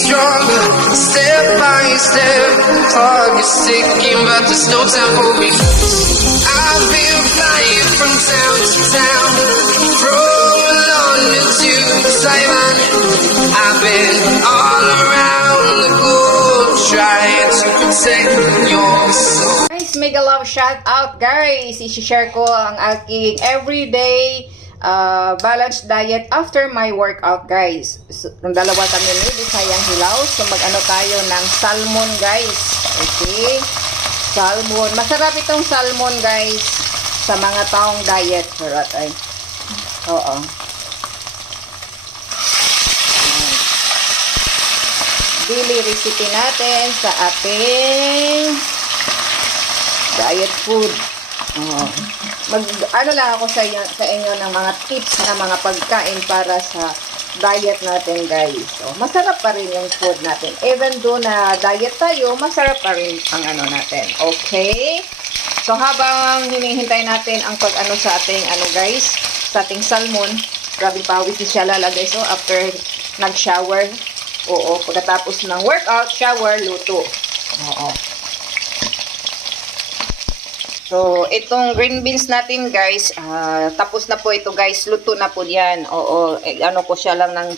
stronger, step by step. Clock is ticking, but there's no time for me. I've been flying from town to town, from London to Taiwan. I've been all around the globe, trying to protect your soul. Guys, mega love shout out guys. I-share ko ang aking everyday balanced diet after my workout guys. So, ng dalawa kami ni Bisayang Hilaw. So mag-ano tayo ng salmon guys. Okay. Salmon. Masarap itong salmon guys sa mga taong diet. Sarap ay. Oo. Daily recipe natin sa ating diet food. Ano lang ako sa inyo ng mga tips na mga pagkain para sa diet natin guys. So, masarap pa rin yung food natin. Even though na diet tayo, masarap pa rin ang ano natin. Okay? So, habang hinihintay natin ang pag-ano sa ating guys, sa ating salmon, grabe pawis siya lalagay. So, after nag-shower, pagkatapos ng workout, shower, luto. Oo. So, itong green beans natin guys, tapos na po ito guys, luto na po yan. Ano ko siya lang ng,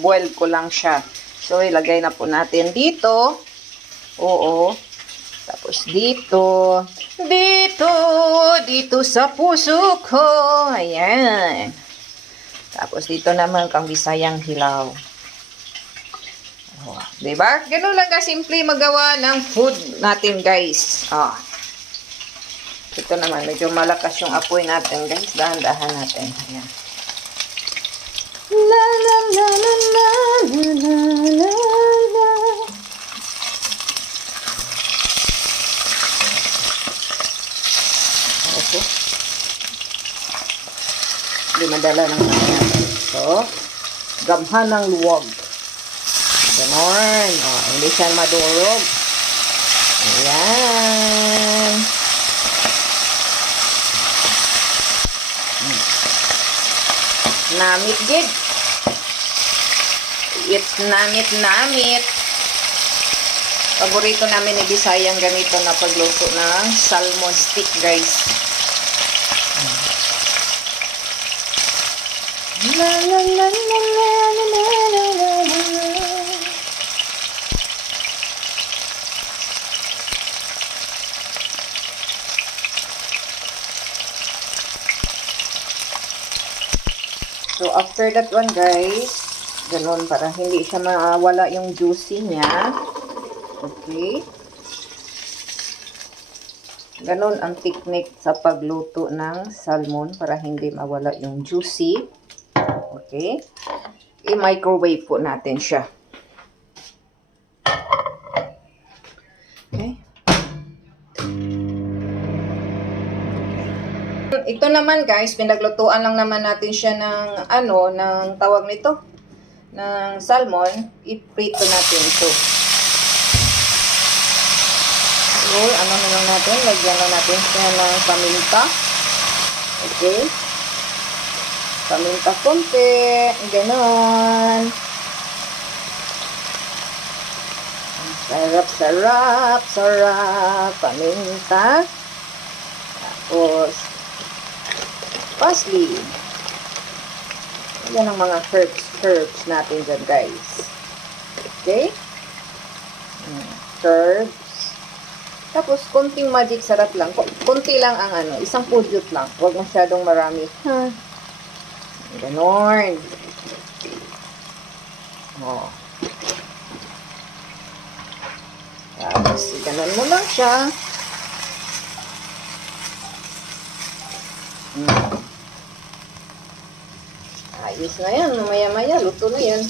boil ko lang siya. So, ilagay na po natin dito. Tapos dito sa puso ko. Ayan. Tapos dito naman kang Bisayang Hilaw. Diba? Ganun lang kasimple magawa ng food natin guys. Ito naman, medyo malakas yung apoy natin, guys. Dahan-dahan natin. Ayan. La la la la la la la la. Okay. Hindi madala ng natin. So, gamhan ng luwag. Ganon. Hindi siya madurog. Ayan. Namit gid. It's namit. Paborito namin ni Bisayang ganito na pagluto ng salmon stick, guys. La la la la la la la la. So, after that one, guys, ganun, para hindi siya mawala yung juicy niya. Okay. Ganun ang technique sa pagluto ng salmon para hindi mawala yung juicy. Okay. I-microwave po natin siya. Okay. Ito naman guys, pinaglutuan lang naman natin siya ng ng tawag nito, ng salmon. I-prito natin ito. So, ano na lang natin, lagyan na natin siya ng paminta. Okay. Paminta konti, ganon. Sarap, paminta. Tapos, parsley. Yan ang mga herbs natin dyan, guys. Okay? Herbs. Tapos, konting magic sarap lang. Konti lang ang isang pudyot lang. Huwag masyadong marami. Ganon. Tapos, ganon mo lang siya. Ayos na yan. Maya-maya, luto na yan.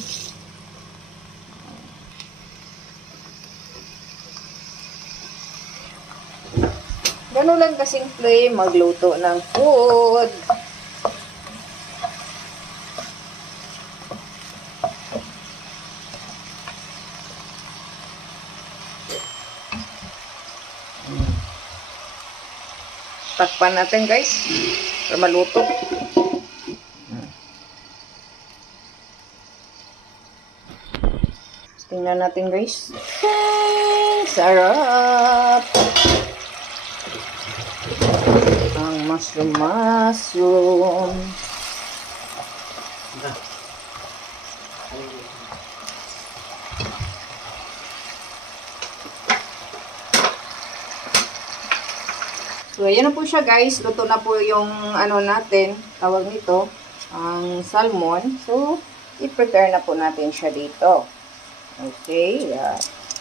Ganun lang kasimple magluto ng food. Takpan natin guys para maluto. Tingnan natin guys. Sarap! Ang mushroom. So, ayan na po siya guys. Luto na po yung ano natin, tawag nito, ang salmon. So, i-prepare na po natin siya dito. Okay.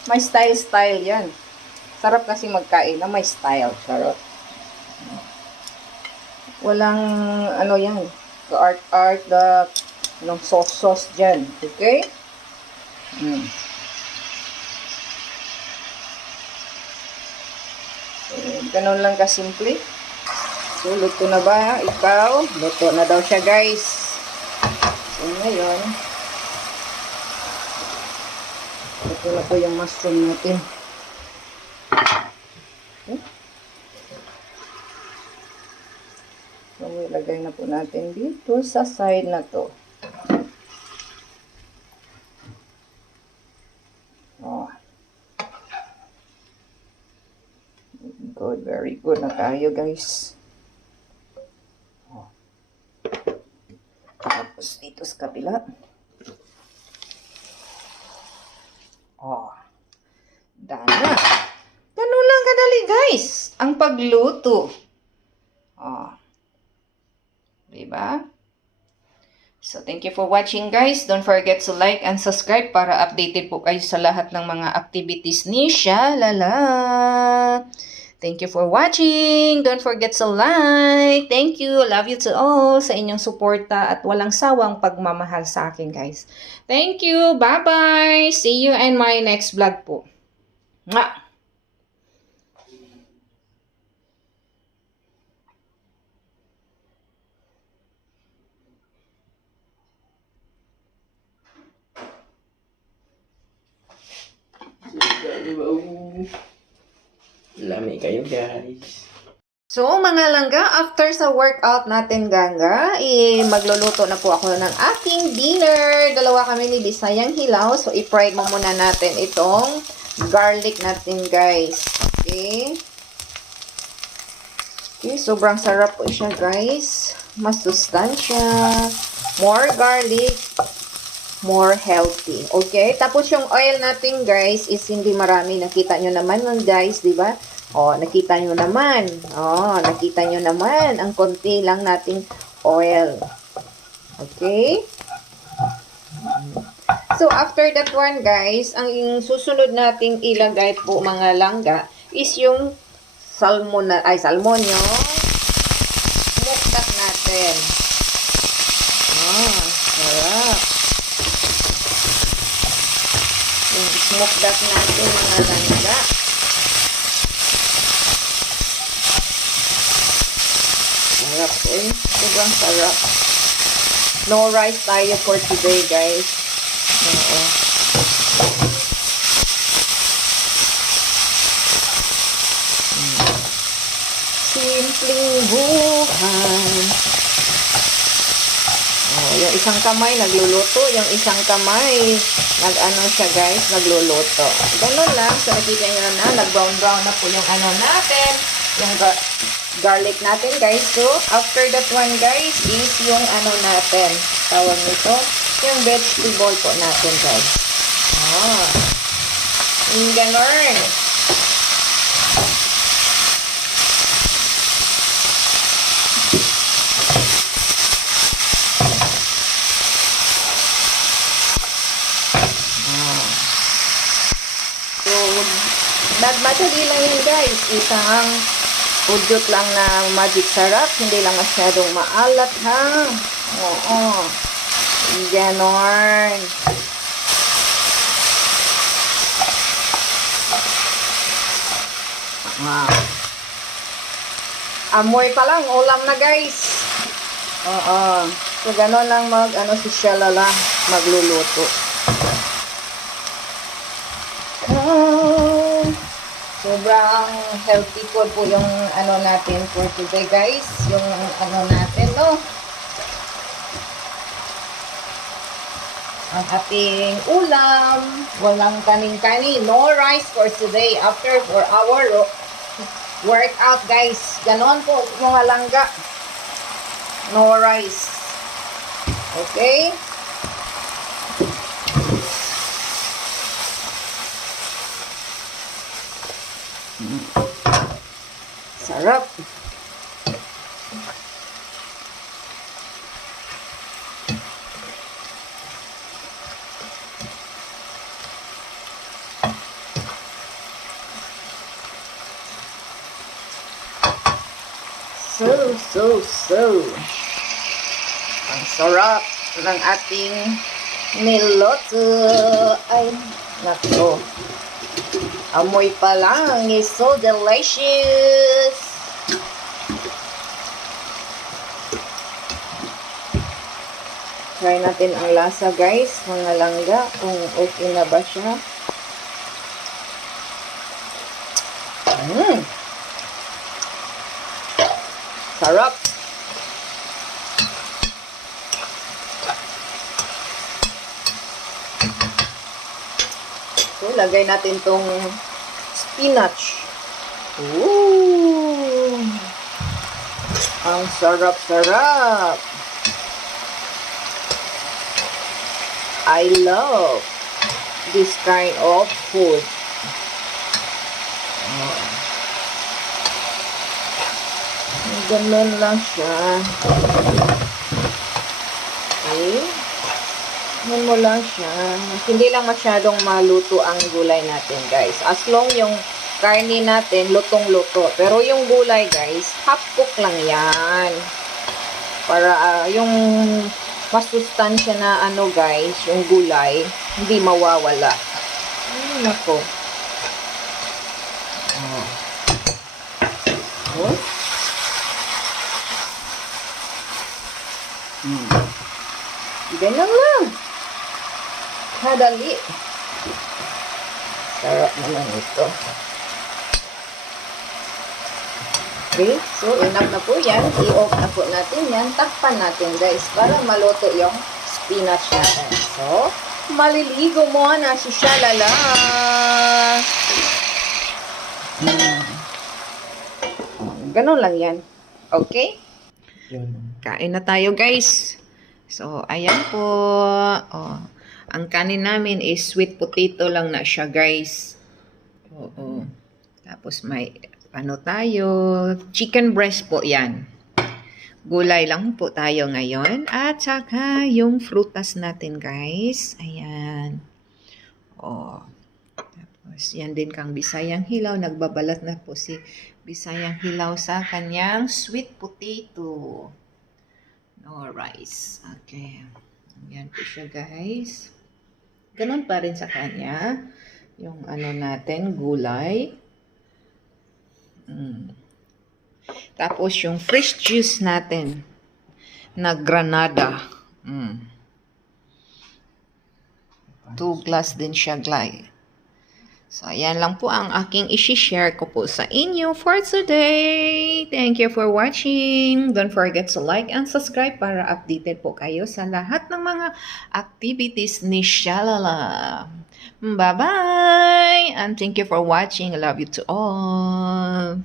May style yan. Sarap kasi magkain na may style. Sarap. Walang ano yan. Art, ng sauce dyan. Okay? So, ganun lang kasimple. So, luto na ba? Ikaw? Luto na daw siya, guys. So, ngayon, luto na po yung mushroom natin. Okay. So, ilagay na po natin dito sa side na to. Oh. Good, very good na tayo guys. Oh. Tapos dito sa kabila. Oh. Dana. Ganun lang kadali guys. Ang pagluto. Oh. Diba? So, thank you for watching guys. Don't forget to like and subscribe para updated po kayo sa lahat ng mga activities ni Shalala. Thank you for watching. Don't forget to like. Thank you. Love you to all sa inyong suporta at walang sawang pagmamahal sa akin guys. Thank you. Bye-bye. See you in my next vlog po. Mwah! Lami kayo guys. So, mga langga, after sa workout natin, ganga, magluluto na po ako ng aking dinner. Dalawa kami ni Bisayang Hilaw. So, i-fry mo muna natin itong garlic natin, guys. Okay. Okay, sobrang sarap po siya, guys. Mas sustansya. More garlic. More healthy. Okay? Tapos yung oil natin, guys, is hindi marami. Nakita nyo naman, guys, di ba? Oh, nakita nyo naman. Oh, nakita nyo naman. Ang konti lang nating oil. Okay? So, after that one, guys, ang susunod nating ilagay po, mga langga, is yung salmon yung smoked duck natin. Ah, sarap. Yung smoked duck natin, mga langga. Sarap eh. Sobrang sarap. No rice tayo for today, guys. Oo. Simpleng buhay. Oh, yung isang kamay nagluluto, yung isang kamay nag-ano siya, guys, nagluluto. Ganun lang. So, nakita nyo na, nag-brown-brown na po yung ano natin. Yung garlic natin, guys. So, after that one, guys, is yung ano natin. Tawag nito. Yung vegetable po natin, guys. Oh. Yung ganun. So, madali lang yun, guys. Isang udyot lang na magic sarap. Hindi lang masyadong maalat, ha? Oo. Ganon. Wow. Amoy pa lang. Ulam na, guys. Oo. So, ganon lang si Shalala magluluto. Sobrang healthy food po yung ano natin for today, guys. Yung ano natin, no? ang ating ulam. Walang kanin-kanin. No rice for today after 4-hour workout, guys. Ganon po mga langga. No rice. Okay? Sarap. So. Ang sarap ng ating niloto. Ay, nako. Amoy pa lang is so delicious. Try natin ang lasa, guys, mga langga, kung okay na ba siya. Sarap. So, lagay natin tong spinach. Ooh! Ang sarap-sarap. I love this kind of food. Ganun lang siya. Okay. Ganun mo lang siya. Hindi lang masyadong maluto ang gulay natin, guys. As long yung karne natin, lutong-luto. Pero yung gulay, guys, half cook lang yan. Para yung masustansya na guys, yung gulay, hindi mawawala. Ay, nako. Oh. Ganun lang. Kadali. Sarap naman ito. Okay, so enough na po yan. I-off na po natin yan. Takpan natin, guys, para maluto yung spinach natin. So, maliligo mo na si Shalala. Ganun lang yan. Okay? Kain na tayo, guys. So, ayan po. Oh, ang kanin namin is sweet potato lang na siya, guys. Oo. Tapos may tayo? Chicken breast po yan. Gulay lang po tayo ngayon. At saka yung frutas natin, guys. Ayan. Oh. Tapos yan din kang Bisayang Hilaw. Nagbabalat na po si Bisayang Hilaw sa kanyang sweet potato. No rice. Okay. Yan po siya, guys. Ganun pa rin sa kanya. Yung natin, gulay. Tapos yung fresh juice natin na granada. 2 glass din siya, guys. So, ayan lang po ang aking isi-share ko po sa inyo for today. Thank you for watching. Don't forget to like and subscribe para updated po kayo sa lahat ng mga activities ni Shalala. Bye-bye! And thank you for watching. I love you to all.